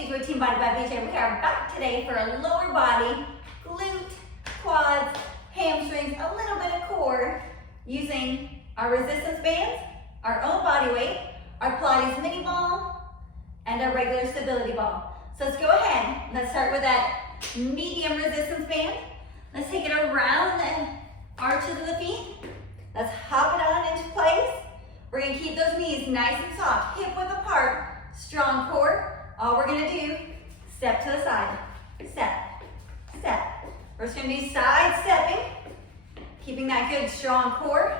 Hey, Beach Team Body by BJ. We are back today for a lower body, glute, quads, hamstrings, a little bit of core, using our resistance bands, our own body weight, our Pilates mini ball, and our regular stability ball. So let's go ahead. Let's start with that medium resistance band. Let's take it around the arches of the feet. Let's hop it on into place. We're gonna keep those knees nice and soft, hip width apart, strong core. All we're gonna do, step to the side, step, step. We're just gonna be side stepping, keeping that good strong core,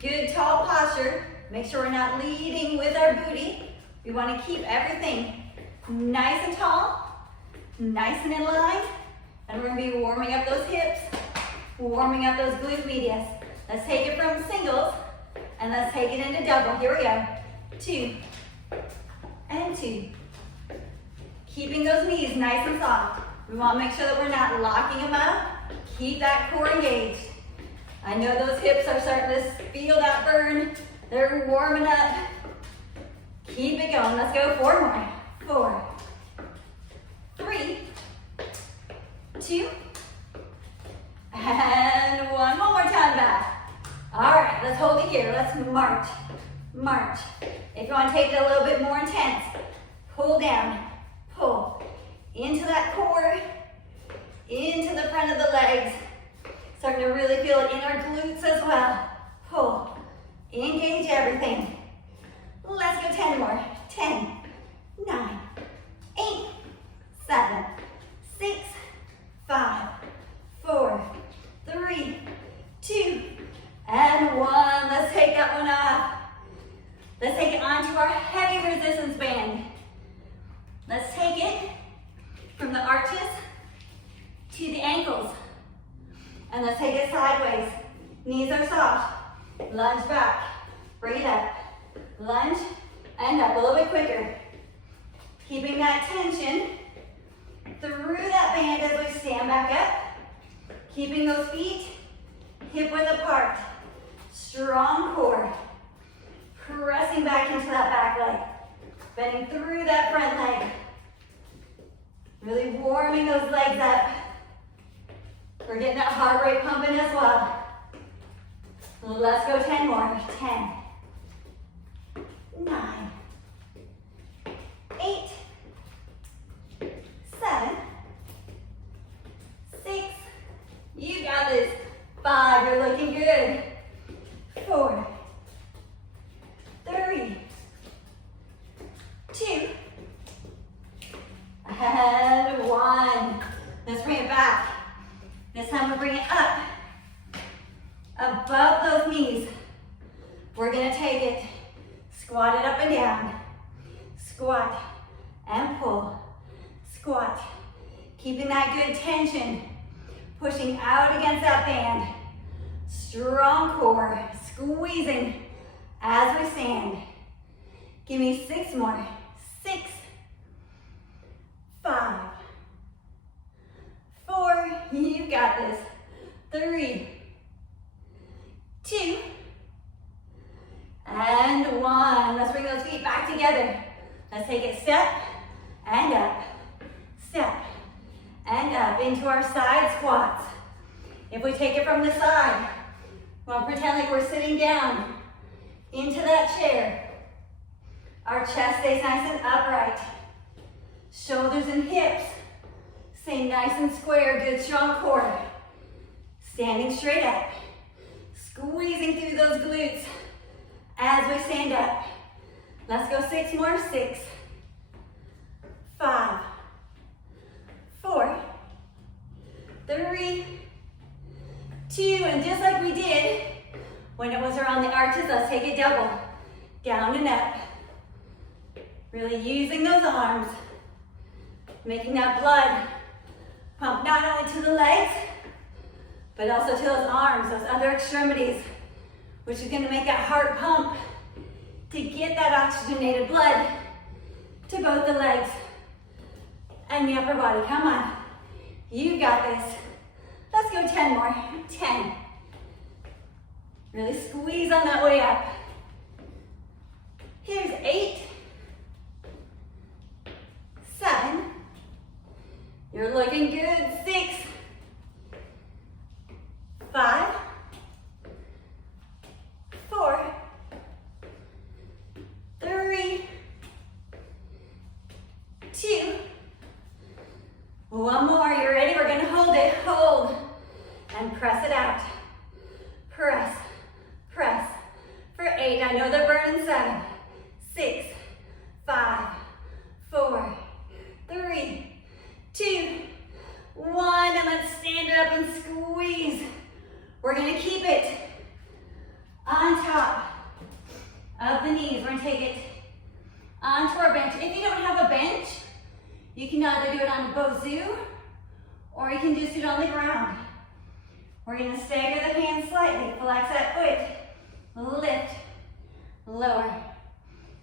good tall posture. Make sure we're not leading with our booty. We wanna keep everything nice and tall, nice and in line. And we're gonna be warming up those hips, warming up those glute medius. Let's take it from singles, and let's take it into double. Here we go. 2 and 2. Keeping those knees nice and soft. We want to make sure that we're not locking them out. Keep that core engaged. I know those hips are starting to feel that burn. They're warming up. Keep it going. Let's go 4 more. 4, 3, 2, and 1. One more time back. All right, let's hold it here. Let's march, march. If you want to take it a little bit more intense, pull down, pull into that core, into the front of the legs. Starting to really feel it in our glutes as well. Pull, engage everything. Let's go 10 more. 10, 9, 8, 7, 6, 5, 4, 3, 2, and 1. Let's take that one off. Let's take it onto our heavy resistance band. Let's take it from the arches to the ankles. And let's take it sideways. Knees are soft. Lunge back. Bring it up. Lunge and up. A little bit quicker. Keeping that tension through that band as we stand back up. Keeping those feet hip width apart. Strong core. Pressing back into that back leg. Bending through that front leg. Really warming those legs up. We're getting that heart rate pumping as well. Let's go 10 more. 10, 9, 8, 7, 6. You got this. 5, you're looking good. 4, 3, 2, and 1. Let's bring it back. This time we'll bring it up, above those knees. We're gonna take it, squat it up and down. Squat and pull, squat. Keeping that good tension, pushing out against that band. Strong core, squeezing as we stand. Give me 6 more. 6, 5, 4, you got this. 3, 2, and 1. Let's bring those feet back together. Let's take it step and up, step and up into our side squats. If we take it from the side, we'll pretend like we're sitting down into that chair. Our chest stays nice and upright. Shoulders and hips stay nice and square, good strong core. Standing straight up. Squeezing through those glutes as we stand up. Let's go 6 more. 6, 5, 4, 3, 2, and just like we did when it was around the arches, let's take it double. Down and up. Really using those arms. Making that blood pump not only to the legs, but also to those arms, those other extremities, which is gonna make that heart pump to get that oxygenated blood to both the legs and the upper body. Come on, you got this. Let's go 10 more. 10. Really squeeze on that way up. Here's 8, You're looking good. 6, 5, 4, 3, 2, one more. You're ready? We're gonna hold it. Hold. And press it out. Press, press. For 8, I know they're burning. 7, 6, 5, 4, 3, 2, 1. And let's stand it up and squeeze. We're gonna keep it on top of the knees. We're gonna take it onto our bench. If you don't have a bench, you can either do it on the Bozoo or you can just do it on the ground. We're gonna stagger the hands slightly. Flex that foot. Lift, lower,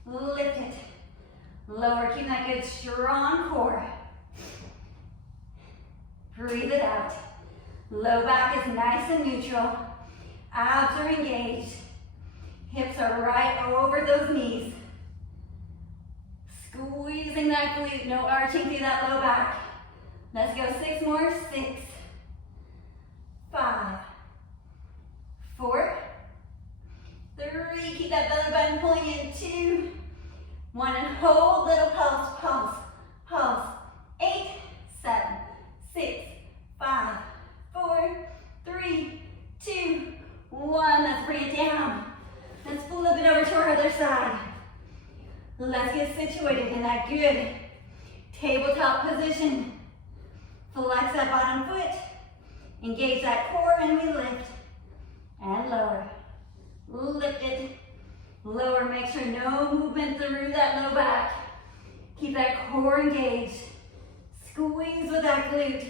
lift it, lower. Keep that good strong core. Breathe it out. Low back is nice and neutral. Abs are engaged. Hips are right over those knees. Squeezing that glute, no arching through that low back. Let's go 6 more. 6, 5, 4, 3, keep that belly button pulling in. 2, 1, and hold. Little pulse, pulse, pulse. 8, 7, 6, 5, 4, 3, 2, 1. Let's bring it down. Let's flip it over to our other side. Let's get situated in that good tabletop position. Flex that bottom foot. Engage that core, and we lift and lower. Lift it, lower. Make sure no movement through that low back. Keep that core engaged. Squeeze with that glute.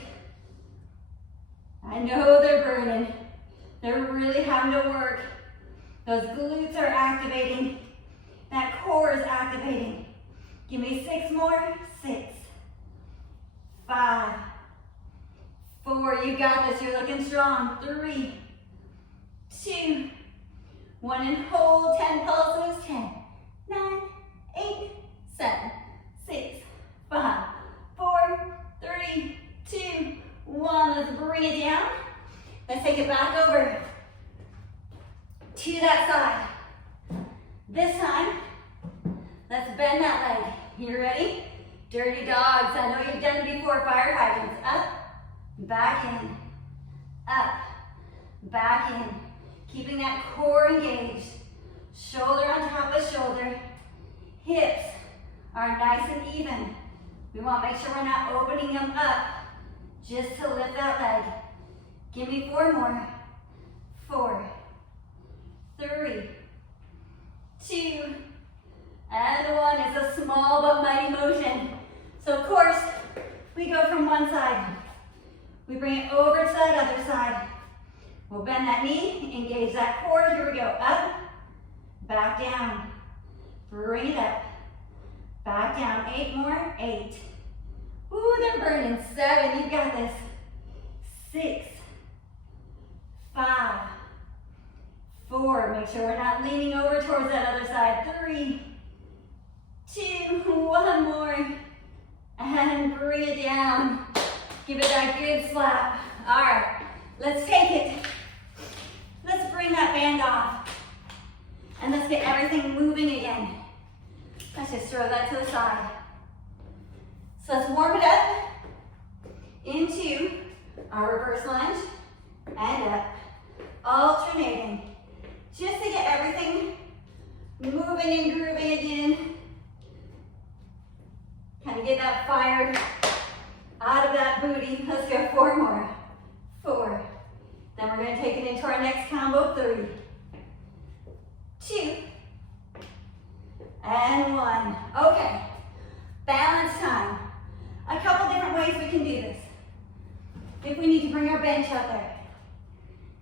I know they're burning. They're really having to work. Those glutes are activating. That core is activating. Give me 6 more. 6, 5, 4, you got this. You're looking strong. 3, 2, 1, and hold. 10 pulses. 10, 9, 8, 7, 6, 5, 4, 3, 2, 1. Let's bring it down. Let's take it back over to that side. This time, let's bend that leg. You ready? Dirty dogs. I know you've done it before. Fire hydrants. Up, back in, up, back in. Keeping that core engaged. Shoulder on top of shoulder. Hips are nice and even. We want to make sure we're not opening them up just to lift that leg. Give me 4 more. 4, 3, 2, and 1. It's a small but mighty motion. So of course, we go from one side. We bring it over to that other side. We'll bend that knee, engage that core. Here we go. Up, back down. Bring it up. Back down. 8 more. 8. Ooh, they're burning. 7. You got this. 6, 5, 4. Make sure we're not leaning over towards that other side. 3, 2, 1 more. And bring it down. Give it that good slap. All right, let's take it. Let's bring that band off. And let's get everything moving again. Let's just throw that to the side. So let's warm it up into our reverse lunge and up. Alternating. Just to get everything moving and grooving again. Kind of get that fire out of that booty. Let's go 4 more. 4. Then we're going to take it into our next combo. 3, 2, and 1. Okay, balance time. A couple different ways we can do this. If we need to bring our bench up there.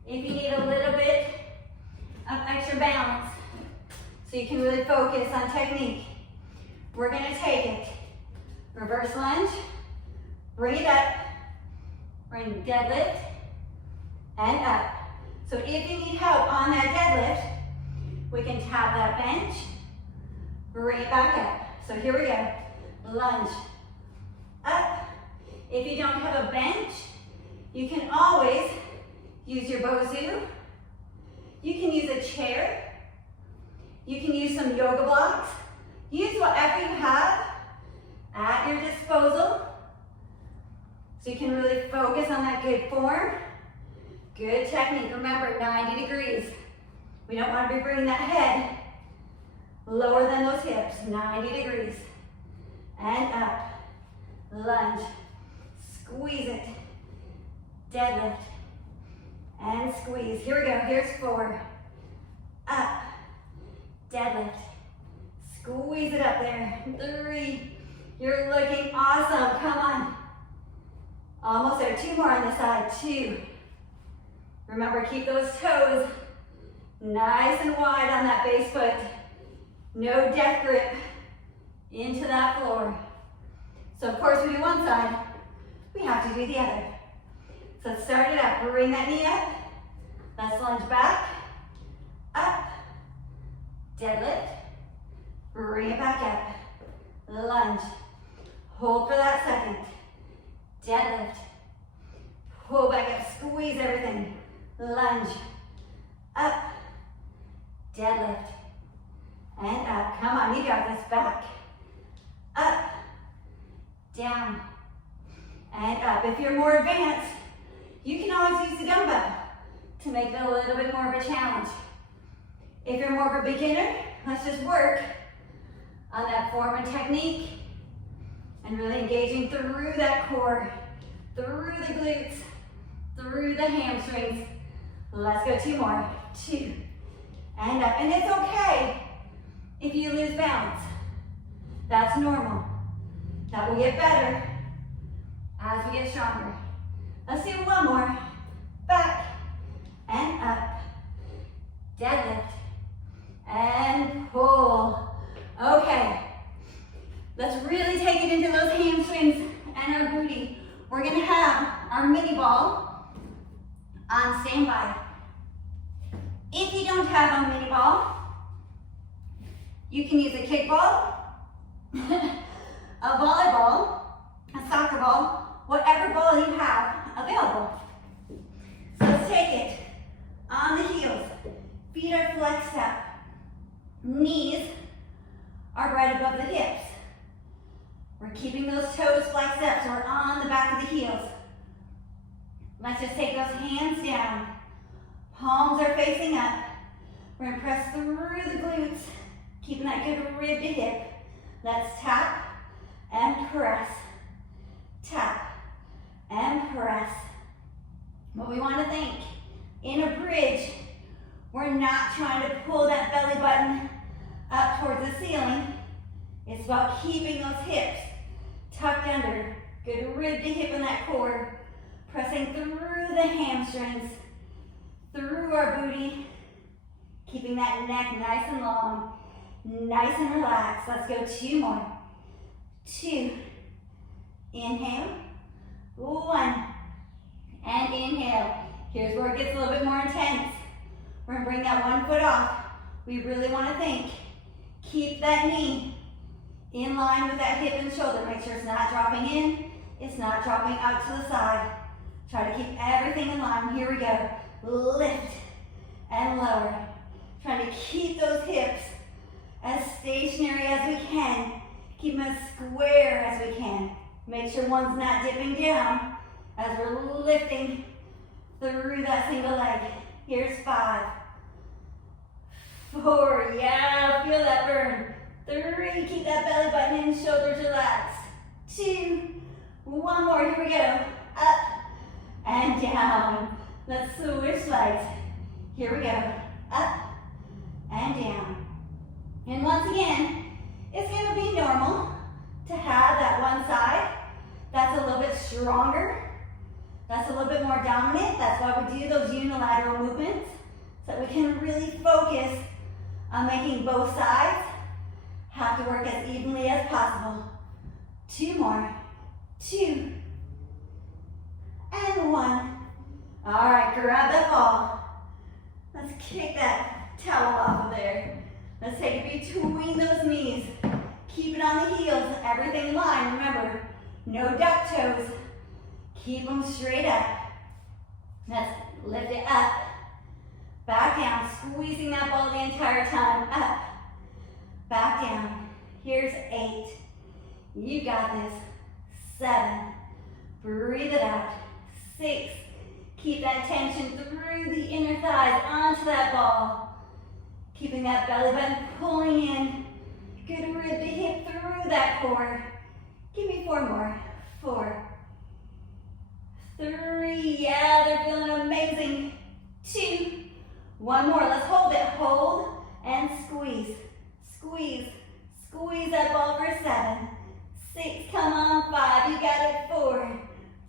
If you need a little bit of extra balance so you can really focus on technique, we're going to take it. Reverse lunge, bring it up, bring deadlift, and up. So if you need help on that deadlift, we can tap that bench, bring it back up. So here we go. Lunge, up, If you don't have a bench, you can always use your bozu. You can use a chair. You can use some yoga blocks. Use whatever you have at your disposal so you can really focus on that good form. Good technique. Remember, 90 degrees. We don't want to be bringing that head lower than those hips. 90 degrees. And up. Lunge. Squeeze it. Deadlift. And squeeze. Here we go. Here's 4. Up. Deadlift. Squeeze it up there. 3. You're looking awesome. Come on. Almost there. 2 more on this side. 2. Remember, keep those toes nice and wide on that base foot. No death grip into that floor. So of course we do one side, we have to do the other. So let's start it up. Bring that knee up. Let's lunge back. Up. Deadlift. Bring it back up. Lunge. Hold for that second. Deadlift. Pull back up. Squeeze everything. Lunge. Up. Deadlift. And up. Come on, you got this. Back. Up. Down. And up. If you're more advanced, you can always use the dumbbell to make it a little bit more of a challenge. If you're more of a beginner, let's just work on that form and technique and really engaging through that core, through the glutes, through the hamstrings. Let's go 2 more. 2. And up. And it's okay if you lose balance. That's normal. That will get better as we get stronger. Let's do 1 more. Back and up. Deadlift. And pull. Okay. Let's really take it into those hamstrings and our booty. We're gonna have our mini ball on standby. If you don't have a mini ball, you can use a kickball, a volleyball, a soccer ball, whatever ball you have available. So let's take it on the heels. Feet are flexed up. Knees are right above the hips. We're keeping those toes flexed up, so we're on the back of the heels. Let's just take those hands down. Palms are facing up. We're gonna press through the glutes, keeping that good rib to hip. Let's tap and press. Tap and press. What we want to think, in a bridge, we're not trying to pull that belly button up towards the ceiling. It's about keeping those hips tucked under. Good rib to hip in that core. Pressing through the hamstrings, through our booty. Keeping that neck nice and long, nice and relaxed. Let's go 2 more. 2. Inhale. 1. And inhale. Here's where it gets a little bit more intense. We're gonna bring that 1 foot off. We really wanna think. Keep that knee in line with that hip and shoulder. Make sure it's not dropping in, it's not dropping out to the side. Try to keep everything in line. Here we go. Lift and lower. Trying to keep those hips as stationary as we can. Keep them as square as we can. Make sure one's not dipping down as we're lifting through that single leg. Here's 5. 4, yeah, feel that burn. 3, keep that belly button in, shoulders relaxed. 2, 1 more, here we go. Up and down. Let's switch legs. Here we go. Up and down. And once again, it's gonna be normal to have that one side that's a little bit stronger, that's a little bit more dominant. That's why we do those unilateral movements, so that we can really focus on making both sides have to work as evenly as possible. 2 more. 2. And 1. All right, grab that ball. Let's kick that towel off of there. Let's take it between those knees. Keep it on the heels, everything in line. Remember, no duck toes. Keep them straight up. Let's lift it up. Back down, squeezing that ball the entire time. Up. Back down. Here's 8. You got this. 7. Breathe it out. 6. Keep that tension through the inner thighs onto that ball. Keeping that belly button pulling in. Good rib to hip through that core. Give me 4 more. 4. 3. Yeah, they're feeling amazing. 2. 1 more. Let's hold it. Hold and squeeze. Squeeze. Squeeze that ball for 7. 6. Come on. 5. You got it. 4.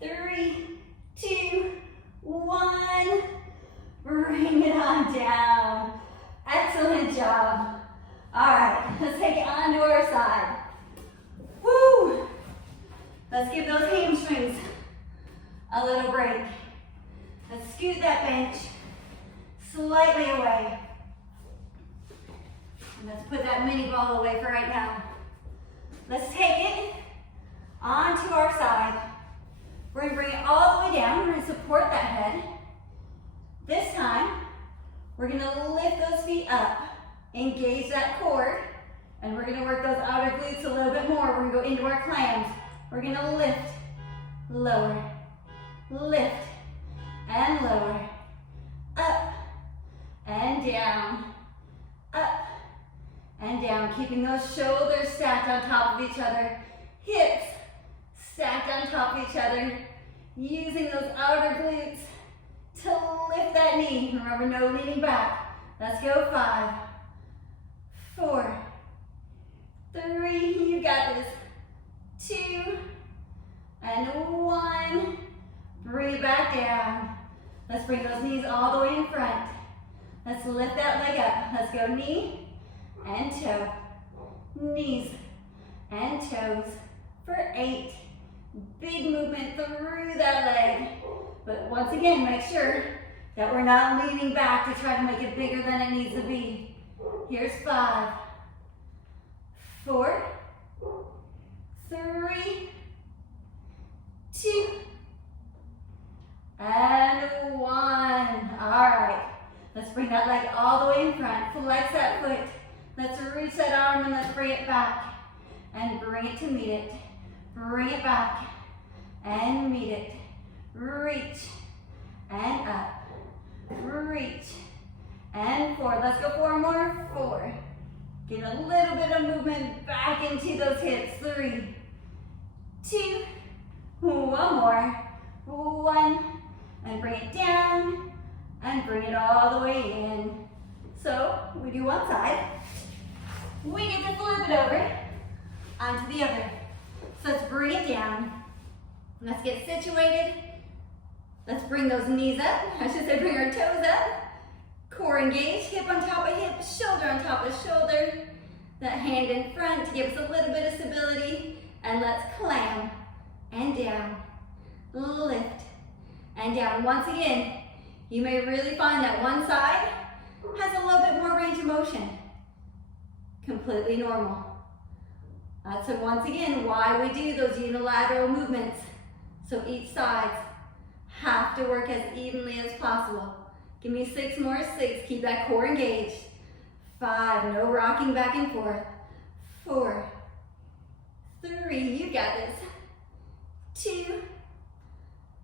3. 2. 1. Bring it on down. Excellent job. All right, let's take it onto our side. Woo! Let's give those hamstrings a little break. Let's scoot that bench slightly away. And let's put that mini ball away for right now. Let's take it onto our side. We're going to bring it all the way down. We're going to support that head. This time, we're going to lift those feet up. Engage that core. And we're going to work those outer glutes a little bit more. We're going to go into our clams. We're going to lift, lower, lift, and lower. Up, and down. Up, and down. Keeping those shoulders stacked on top of each other. Hips stacked on top of each other. Using those outer glutes to lift that knee. Remember, no leaning back. Let's go. 5, 4, 3. You got this. 2, and 1. Bring it back down. Let's bring those knees all the way in front. Let's lift that leg up. Let's go knee and toe. Knees and toes for 8. Big movement through that leg. But once again, make sure that we're not leaning back to try to make it bigger than it needs to be. Here's 5, 4, 3, 2, and 1. All right. Let's bring that leg all the way in front. Flex that foot. Let's reach that arm and let's bring it back. And bring it to meet it. Bring it back. And meet it. Reach. And up. Reach. And 4. Let's go 4 more. 4. Get a little bit of movement back into those hips. 3, 2, 1 more. 1. And bring it down. And bring it all the way in. So we do one side. We get to flip it over onto the other. So let's bring it down. Let's get situated. Let's bring those knees up. I should say bring our toes up. Core engaged, hip on top of hip, shoulder on top of shoulder. That hand in front to give us a little bit of stability. And let's clam and down. Lift and down. Once again, you may really find that one side has a little bit more range of motion. Completely normal. So once again, why we do those unilateral movements. So each side have to work as evenly as possible. Give me 6 more. 6, keep that core engaged. 5, no rocking back and forth. 4, 3, you got this. 2,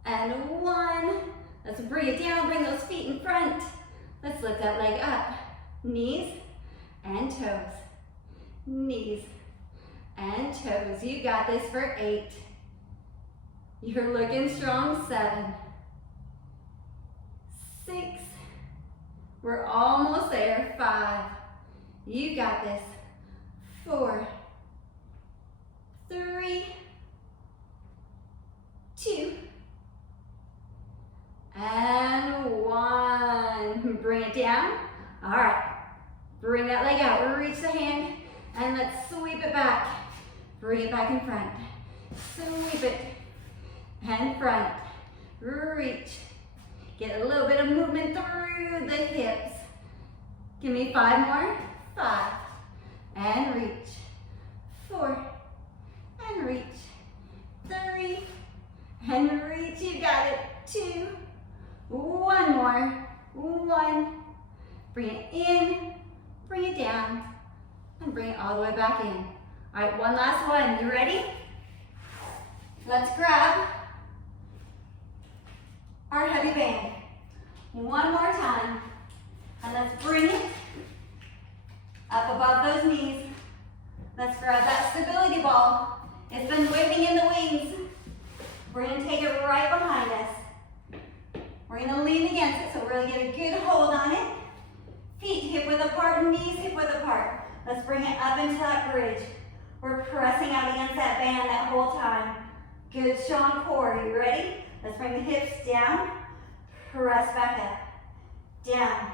and 1. Let's bring it down, bring those feet in front. Let's lift that leg up. Knees and toes. Knees and toes. You got this for 8. You're looking strong. 7, 6. We're almost there. 5. You got this. 4, 3, 2, and 1. Bring it down. All right. Bring that leg out. Reach the hand and let's sweep it back. Bring it back in front. Sweep it. And front. Reach. Get a little bit of movement through the hips. Give me 5 more. 5. And reach. 4. And reach. 3. And reach. Glutes, you got it. 2. One more. 1. Bring it in, bring it down, and bring it all the way back in. All right, one last one. You ready? Let's grab our heavy band. One more time. And let's bring it up above those knees. Let's grab that stability ball. It's been waving in the wings. We're gonna take it right behind us. We're gonna lean against it, so really get a good hold on it. Feet hip width apart, knees hip width apart. Let's bring it up into that bridge. We're pressing out against that band that whole time. Good, strong core. Are you ready? Let's bring the hips down, press back up, down,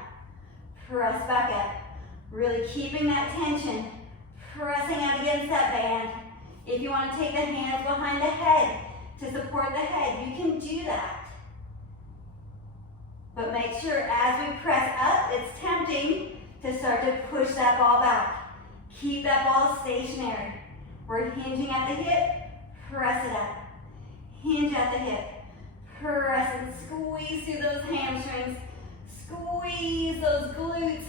press back up. Really keeping that tension, pressing out against that band. If you want to take the hands behind the head to support the head, you can do that. But make sure as we press up, it's tempting to start to push that ball back. Keep that ball stationary. We're hinging at the hip, press it up. Hinge at the hip, press and squeeze through those hamstrings. Squeeze those glutes.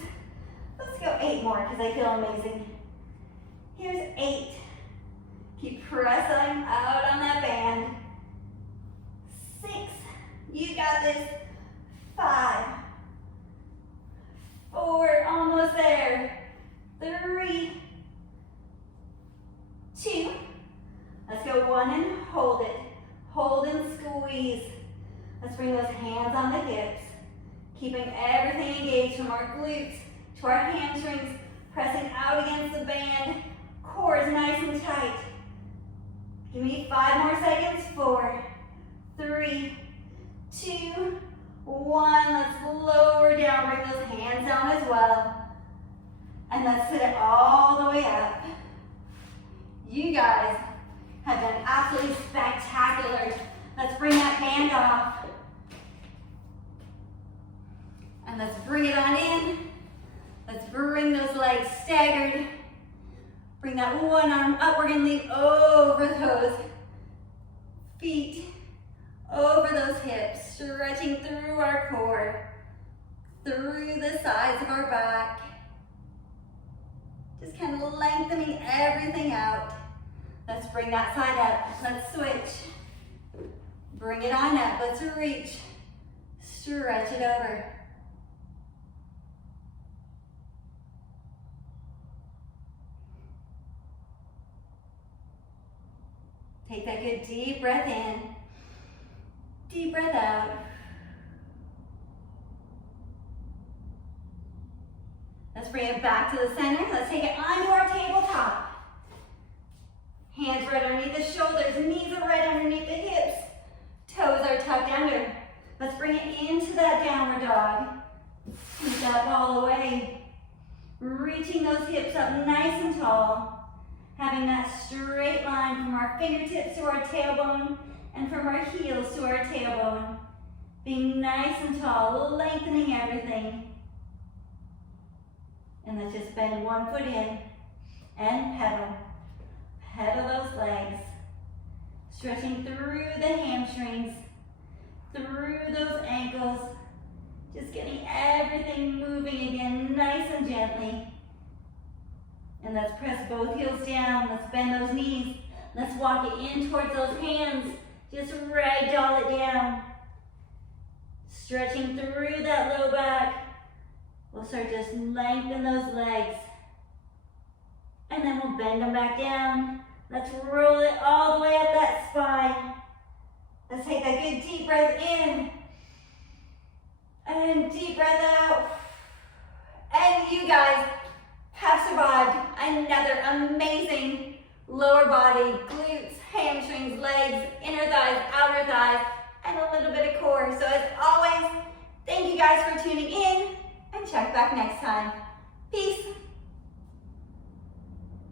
Let's go 8 more because I feel amazing. Here's 8. Keep pressing out on that band. 6. You got this. 5. 4. Almost there. 3. 2. Let's go 1 and hold it. Hold and squeeze. Let's bring those hands on the hips. Keeping everything engaged from our glutes to our hamstrings, pressing out against the band. Core is nice and tight. Give me 5 more seconds. 4, 3, 2, 1. Let's lower down. Bring those hands down as well. And let's sit it all the way up. You guys have been absolutely spectacular. Let's bring that band off. And let's bring it on in. Let's bring those legs staggered. Bring that one arm up. We're gonna lean over those feet, over those hips, stretching through our core, through the sides of our back. Just kind of lengthening everything out. Let's bring that side up. Let's switch. Bring it on up. Let's reach. Stretch it over. Take that good deep breath in. Deep breath out. Let's bring it back to the center. Let's take it onto our tabletop. Hands right underneath the shoulders, knees are right underneath the hips. Toes are tucked under. Let's bring it into that downward dog. Scoot up all the way. Reaching those hips up nice and tall. Having that straight line from our fingertips to our tailbone and from our heels to our tailbone. Being nice and tall, lengthening everything. And let's just bend one foot in and pedal. Pedal those legs. Stretching through the hamstrings, through those ankles. Just getting everything moving again, nice and gently. And let's press both heels down. Let's bend those knees. Let's walk it in towards those hands. Just ragdoll it down. Stretching through that low back. We'll start to just lengthen those legs. And then we'll bend them back down. Let's roll it all the way up that spine. Let's take that good deep breath in. And deep breath out. And you guys have survived another amazing lower body, glutes, hamstrings, legs, inner thighs, outer thighs, and a little bit of core. So as always, thank you guys for tuning in, and check back next time. Peace.